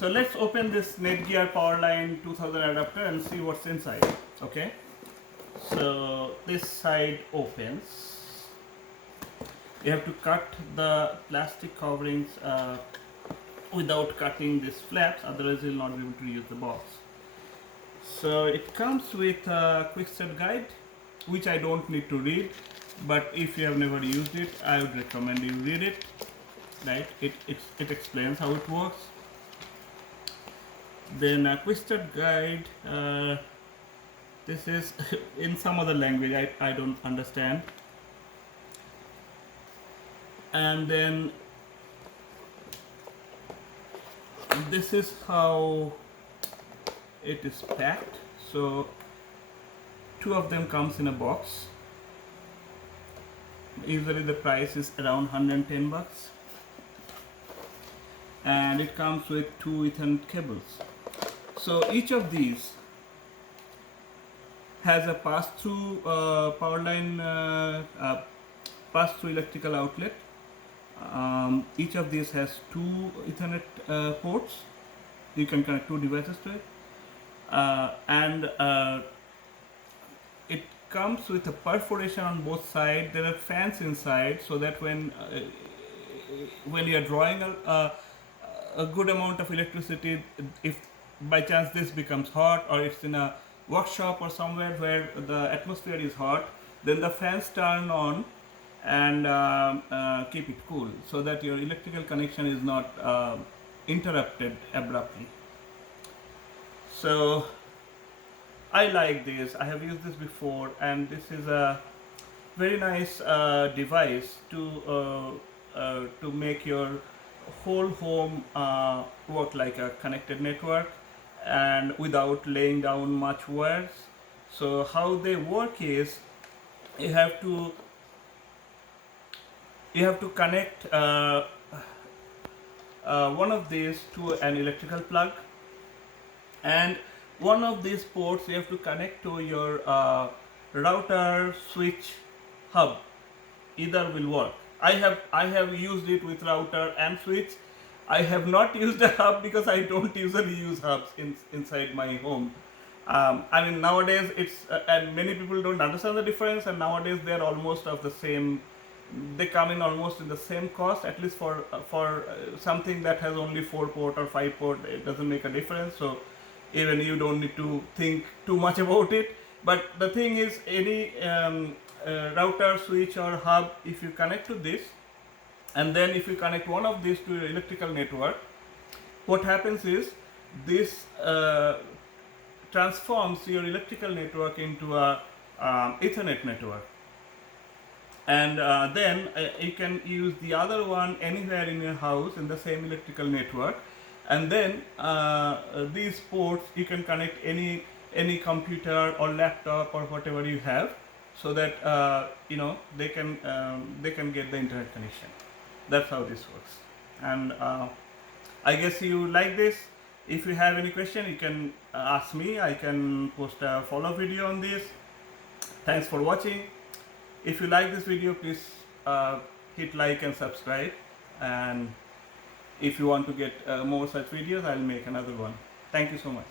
So let's open this NetGear PowerLine 2000 adapter and see what's inside. Okay. So this side opens. You have to cut the plastic coverings without cutting these flaps, otherwise you'll not be able to use the box. So it comes with a quick start guide, which I don't need to read, but if you have never used it, I would recommend you read it. Right? It explains how it works. Then a quick start guide. This is in some other language I don't understand. And then this is how it is packed. So 2 of them comes in a box. Usually the price is around 110 bucks. And it comes with 2 Ethernet cables. So each of these has a pass-through PowerLine pass-through electrical outlet. Each of these has 2 Ethernet ports. You can connect 2 devices to it, and it comes with a perforation on both sides. There are fans inside, so that when you are drawing a good amount of electricity, if by chance this becomes hot, or it's in a workshop or somewhere where the atmosphere is hot, then the fans turn on and keep it cool, so that your electrical connection is not interrupted abruptly. So I like this. I have used this before, and this is a very nice device to make your whole home work like a connected network and without laying down much wires. So how they work is you have to connect one of these to an electrical plug, and one of these ports you have to connect to your router, switch, hub. Either will work. I have used it with router and switch. I have not used a hub because I don't usually use hubs inside my home. I mean, nowadays it's and many people don't understand the difference, and nowadays they are almost of the same. They come in almost in the same cost, at least for something that has only 4 port or 5 port. It doesn't make a difference. So even you don't need to think too much about it. But the thing is, any router, switch or hub, if you connect to this, and then if you connect one of these to your electrical network, what happens is this transforms your electrical network into a Ethernet network, and then you can use the other one anywhere in your house in the same electrical network, and then these ports you can connect any computer or laptop or whatever you have, so that they can get the internet connection. That's how this works. And I guess you like this. If you have any question, you can ask me. I can post a follow-up video on this. Thanks for watching. If you like this video, please hit like and subscribe. And if you want to get more such videos, I'll make another one. Thank you so much.